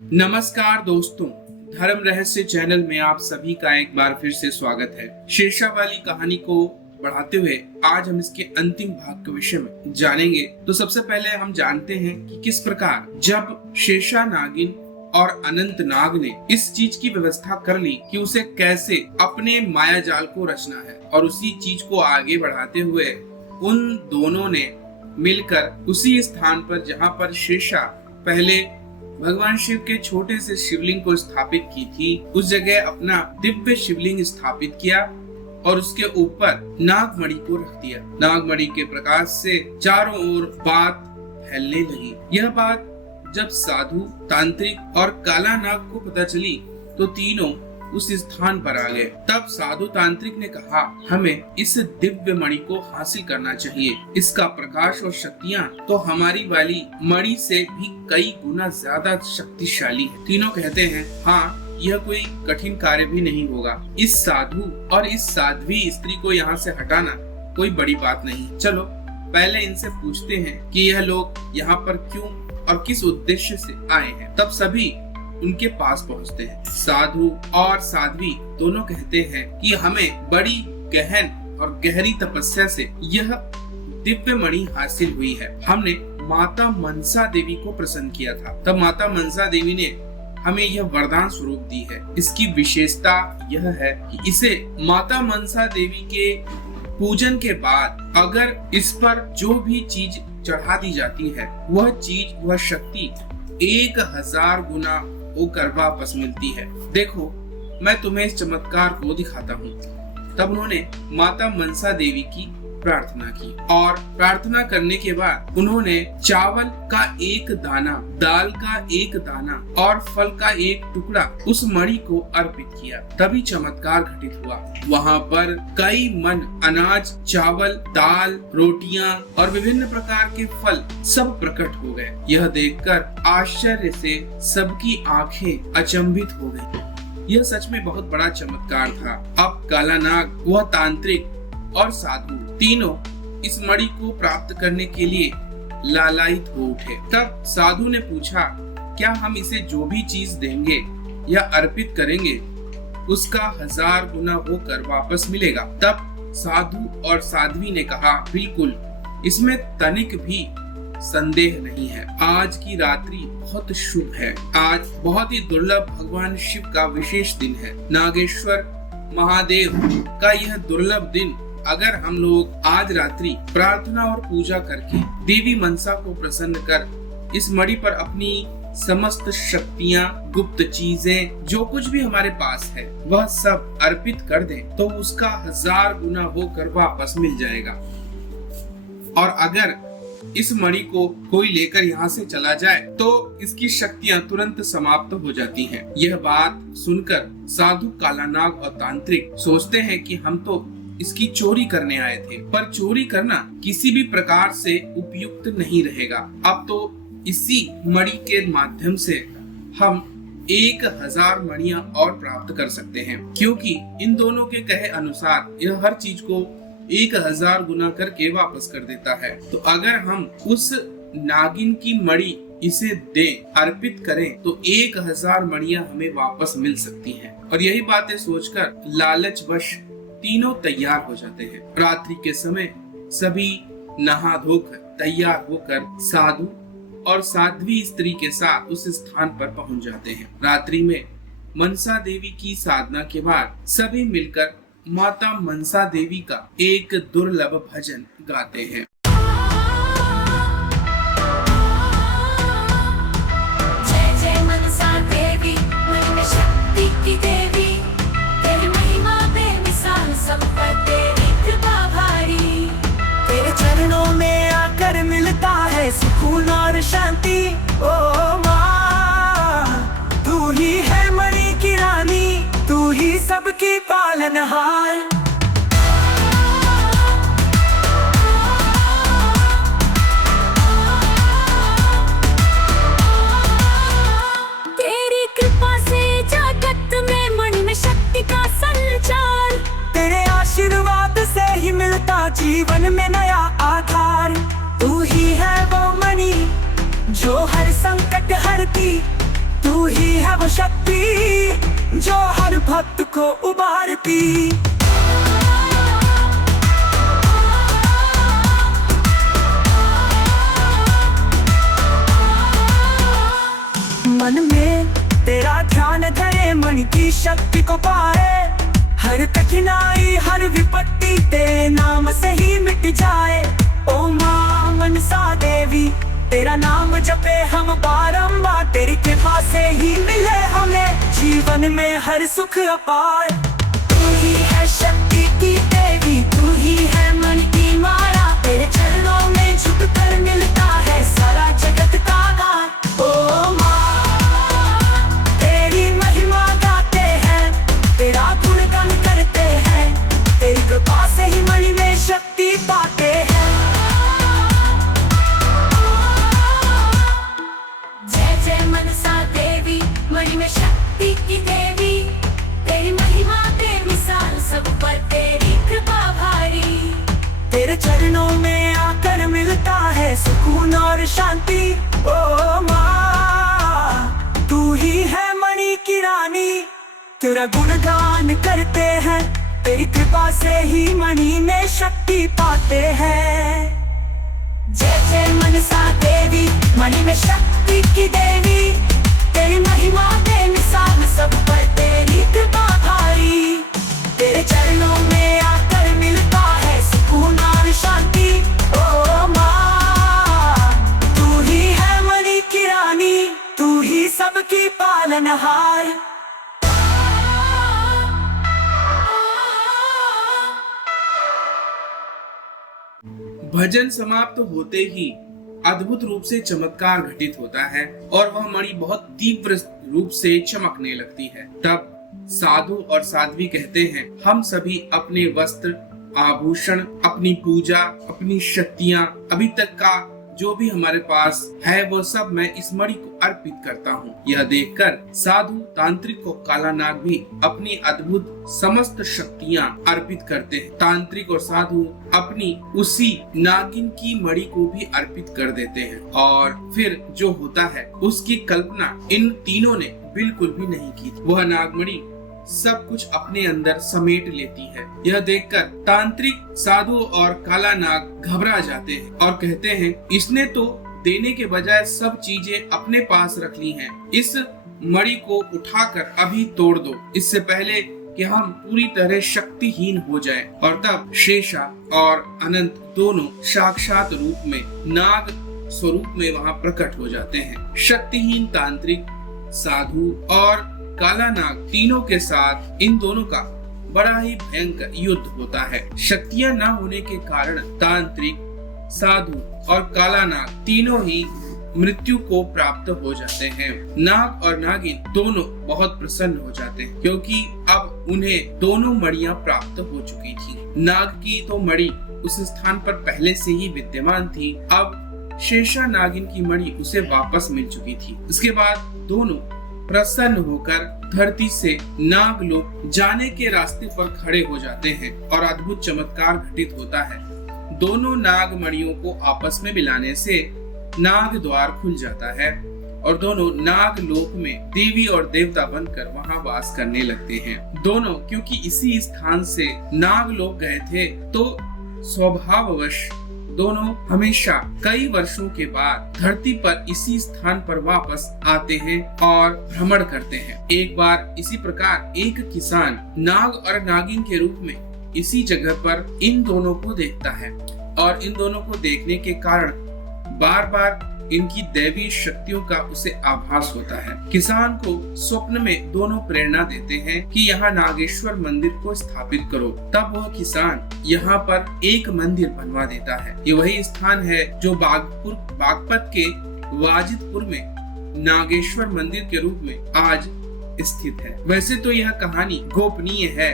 नमस्कार दोस्तों, धर्म रहस्य चैनल में आप सभी का एक बार फिर से स्वागत है। शेषा वाली कहानी को बढ़ाते हुए आज हम इसके अंतिम भाग के विषय में जानेंगे। तो सबसे पहले हम जानते हैं कि किस प्रकार जब शेषा नागिन और अनंत नाग ने इस चीज की व्यवस्था कर ली कि उसे कैसे अपने माया जाल को रचना है, और उसी चीज को आगे बढ़ाते हुए उन दोनों ने मिलकर उसी स्थान पर जहाँ पर शेषा पहले भगवान शिव के छोटे से शिवलिंग को स्थापित की थी, उस जगह अपना दिव्य शिवलिंग स्थापित किया और उसके ऊपर नागमणि को रख दिया। नागमणि के प्रकाश से चारों ओर बात फैलने लगी। यह बात जब साधु, तांत्रिक और काला नाग को पता चली तो तीनों उस स्थान पर आ गए। तब साधु तांत्रिक ने कहा, हमें इस दिव्य मणि को हासिल करना चाहिए। इसका प्रकाश और शक्तियाँ तो हमारी वाली मणि से भी कई गुना ज्यादा शक्तिशाली है। तीनों कहते हैं, हाँ, यह कोई कठिन कार्य भी नहीं होगा। इस साधु और इस साध्वी स्त्री को यहाँ से हटाना कोई बड़ी बात नहीं। चलो पहले इनसे पूछते हैं कि यह लोग यहाँ पर क्यों और किस उद्देश्य से आए हैं। तब सभी उनके पास पहुंचते हैं। साधु और साध्वी दोनों कहते हैं कि हमें बड़ी गहन और गहरी तपस्या से यह दिव्य मणि हासिल हुई है। हमने माता मनसा देवी को प्रसन्न किया था। तब माता मनसा देवी ने हमें यह वरदान स्वरूप दी है। इसकी विशेषता यह है कि इसे माता मनसा देवी के पूजन के बाद अगर इस पर जो भी चीज चढ़ा दी जाती है, वह शक्ति 1000 गुना होकर वापस मिलती है। देखो, मैं तुम्हें इस चमत्कार को दिखाता हूँ। तब उन्होंने माता मनसा देवी की प्रार्थना की और प्रार्थना करने के बाद उन्होंने चावल का एक दाना, दाल का एक दाना और फल का एक टुकड़ा उस मणि को अर्पित किया। तभी चमत्कार घटित हुआ। वहाँ पर कई मन अनाज, चावल, दाल, रोटियां और विभिन्न प्रकार के फल सब प्रकट हो गए। यह देखकर आश्चर्य से सबकी आंखें अचंभित हो गईं। यह सच में बहुत बड़ा चमत्कार था। अब काला नाग, वह तांत्रिक और साधु तीनों इस मणि को प्राप्त करने के लिए लालायित हो उठे। तब साधु ने पूछा, क्या हम इसे जो भी चीज देंगे या अर्पित करेंगे उसका 1000 गुना होकर वापस मिलेगा? तब साधु और साध्वी ने कहा, बिल्कुल, इसमें तनिक भी संदेह नहीं है। आज की रात्रि बहुत शुभ है। आज बहुत ही दुर्लभ भगवान शिव का विशेष दिन है। नागेश्वर महादेव का यह दुर्लभ दिन अगर हम लोग आज रात्रि प्रार्थना और पूजा करके देवी मनसा को प्रसन्न कर इस मणि पर अपनी समस्त शक्तियाँ, गुप्त चीजें, जो कुछ भी हमारे पास है, वह सब अर्पित कर दें तो उसका 1000 गुना होकर वापस मिल जाएगा। और अगर इस मणि को कोई लेकर यहाँ से चला जाए तो इसकी शक्तियाँ तुरंत समाप्त हो जाती हैं। यह बात सुनकर साधु, काला नाग और तांत्रिक सोचते हैं कि हम तो इसकी चोरी करने आए थे, पर चोरी करना किसी भी प्रकार से उपयुक्त नहीं रहेगा। अब तो इसी मणि के माध्यम से हम 1000 मणियां और प्राप्त कर सकते हैं, क्योंकि इन दोनों के कहे अनुसार यह हर चीज को 1000 गुना करके वापस कर देता है। तो अगर हम उस नागिन की मणि इसे दें, अर्पित करें, तो 1000 मणियां हमें वापस मिल सकती हैं। और यही बातें सोचकर लालचवश तीनों तैयार हो जाते हैं। रात्रि के समय सभी नहा धोकर तैयार होकर साधु और साध्वी स्त्री के साथ उस स्थान पर पहुंच जाते हैं। रात्रि में मनसा देवी की साधना के बाद सभी मिलकर माता मनसा देवी का एक दुर्लभ भजन गाते हैं। जय जय मनसा देवी, मन शक्ति की देवी, तेरी महिमा बेमिसाल, सब पर तेरी कृपा भारी। तेरे चरणों में आकर मिलता है सुकून और शांति। ओ माँ, तू ही है मणि की रानी, तू ही सबकी पालनहार। तेरी कृपा से जगत में मन में शक्ति का संचार, तेरे आशीर्वाद से ही मिलता जीवन में नया आधार। तू ही है वो मणि जो हर संकट हरती, तू तू ही है वो शक्ति जो हर भक्त को उबारती। मन में तेरा ध्यान धरे, मणि की शक्ति को पाए, हर कठिनाई हर विपत्ति तेरे नाम से ही मिट जाए। ओ मां मनसा देवी तेरा नाम जपे हम बारंबार, तेरी कृपा से ही मिले हमें जीवन में हर सुख अपार। तू ही है शक्ति की देवी, तू ही है मन की माला, तेरे चरणों में झुक कर मिलता है सारा जगत का गान। ओ मां तेरी महिमा गाते हैं, तेरा गुणगान करते हैं, तेरी कृपा से ही मणि में शक्ति पाते हैं। जय जय मनसा देवी मणि में शक्ति की देवी, तेरी महिमा बेमिसाल सब पर तेरी कृपा भारी। तेरे चरणों में आकर मिलता है सुकून और शांति। ओ माँ तू ही है मणि की रानी, तेरा गुणगान करते हैं, तेरी कृपा से ही मणि में शक्ति पाते हैं। जय जय मनसा देवी मणि में शक्ति की देवी, तेरी महिमा बेमिसाल सब पर तेरी कृपा भारी। तेरे चरणों में आकर मिलता है सुकून और शांति। ओ माँ तू ही है मणि की रानी, तू ही सबकी पालनहार। भजन समाप्त होते ही अद्भुत रूप से चमत्कार घटित होता है और वह मणि बहुत तीव्र रूप से चमकने लगती है। तब साधु और साध्वी कहते हैं, हम सभी अपने वस्त्र आभूषण, अपनी पूजा, अपनी शक्तियाँ, अभी तक का जो भी हमारे पास है वो सब मैं इस मणि को अर्पित करता हूँ। यह देखकर साधु तांत्रिक और काला नाग भी अपनी अद्भुत समस्त शक्तियाँ अर्पित करते हैं। तांत्रिक और साधु अपनी उसी नागिन की मणि को भी अर्पित कर देते हैं और फिर जो होता है उसकी कल्पना इन तीनों ने बिल्कुल भी नहीं की। वह नागमणि सब कुछ अपने अंदर समेट लेती है। यह देखकर तांत्रिक, साधु और काला नाग घबरा जाते हैं और कहते हैं, इसने तो देने के बजाय सब चीजें अपने पास रख ली हैं। इस मणि को उठाकर अभी तोड़ दो, इससे पहले कि हम पूरी तरह शक्तिहीन हो जाएं। और तब शेषा और अनंत दोनों साक्षात रूप में नाग स्वरूप में वहां प्रकट हो जाते हैं। शक्तिहीन तांत्रिक, साधु और काला नाग तीनों के साथ इन दोनों का बड़ा ही भयंकर युद्ध होता है। शक्तियां न होने के कारण तांत्रिक, साधु और काला नाग तीनों ही मृत्यु को प्राप्त हो जाते हैं। नाग और नागिन दोनों बहुत प्रसन्न हो जाते हैं क्योंकि अब उन्हें दोनों मणियां प्राप्त हो चुकी थी। नाग की तो मणि उस स्थान पर पहले से ही विद्यमान थी, अब शेषा नागिन की मणि उसे वापस मिल चुकी थी। इसके बाद दोनों प्रसन्न होकर धरती से नागलोक जाने के रास्ते पर खड़े हो जाते हैं और अद्भुत चमत्कार घटित होता है। दोनों नाग मणियों को आपस में मिलाने से नाग द्वार खुल जाता है और दोनों नागलोक में देवी और देवता बनकर वहां वास करने लगते हैं। दोनों क्योंकि इसी स्थान से नागलोक गए थे तो स्वभाववश दोनों हमेशा कई वर्षों के बाद धरती पर इसी स्थान पर वापस आते हैं और भ्रमण करते हैं। एक बार इसी प्रकार एक किसान नाग और नागिन के रूप में इसी जगह पर इन दोनों को देखता है और इन दोनों को देखने के कारण बार बार इनकी दैवी शक्तियों का उसे आभास होता है। किसान को स्वप्न में दोनों प्रेरणा देते हैं कि यहाँ नागेश्वर मंदिर को स्थापित करो। तब वह किसान यहाँ पर एक मंदिर बनवा देता है। ये वही स्थान है जो बागपत के वाजिदपुर में नागेश्वर मंदिर के रूप में आज स्थित है। वैसे तो यह कहानी गोपनीय है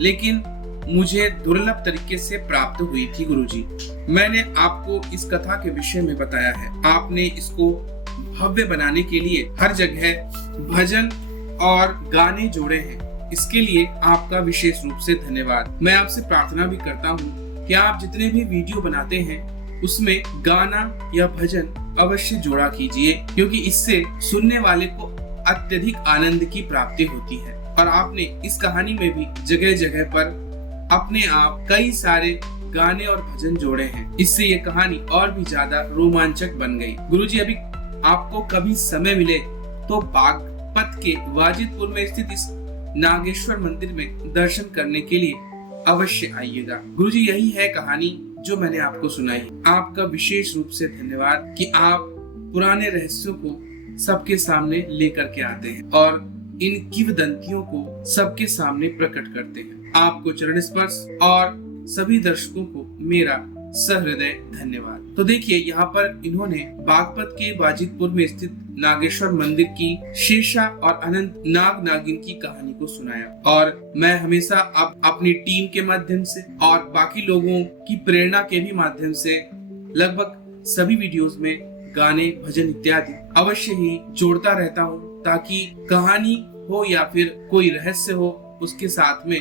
लेकिन मुझे दुर्लभ तरीके से प्राप्त हुई थी गुरुजी। मैंने आपको इस कथा के विषय में बताया है। आपने इसको भव्य बनाने के लिए हर जगह भजन और गाने जोड़े हैं। इसके लिए आपका विशेष रूप से धन्यवाद। मैं आपसे प्रार्थना भी करता हूँ कि आप जितने भी वीडियो बनाते हैं उसमें गाना या भजन अवश्य जोड़ा कीजिए क्योंकि इससे सुनने वाले को अत्यधिक आनंद की प्राप्ति होती है। और आपने इस कहानी में भी जगह जगह पर अपने आप कई सारे गाने और भजन जोड़े हैं। इससे ये कहानी और भी ज्यादा रोमांचक बन गई। गुरुजी, अभी आपको कभी समय मिले तो बागपत के वाजिदपुर में स्थित इस नागेश्वर मंदिर में दर्शन करने के लिए अवश्य आइएगा। गुरुजी, यही है कहानी जो मैंने आपको सुनाई। आपका विशेष रूप से धन्यवाद कि आप पुराने रहस्यों को सबके सामने लेकर के आते हैं और इन किंवदंतियों को सबके सामने प्रकट करते हैं। आपको चरण स्पर्श और सभी दर्शकों को मेरा सहृदय धन्यवाद। तो देखिए, यहाँ पर इन्होंने बागपत के वाजिदपुर में स्थित नागेश्वर मंदिर की शेषा और अनंत नाग नागिन की कहानी को सुनाया। और मैं हमेशा अब अपनी टीम के माध्यम से और बाकी लोगों की प्रेरणा के भी माध्यम से लगभग सभी वीडियोस में गाने, भजन इत्यादि अवश्य ही जोड़ता रहता हूँ, ताकि कहानी हो या फिर कोई रहस्य हो, उसके साथ में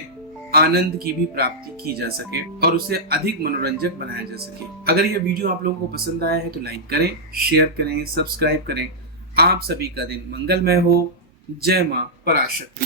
आनंद की भी प्राप्ति की जा सके और उसे अधिक मनोरंजक बनाया जा सके। अगर यह वीडियो आप लोगों को पसंद आया है तो लाइक करें, शेयर करें, सब्सक्राइब करें। आप सभी का दिन मंगलमय हो। जय मां पराशक्ति।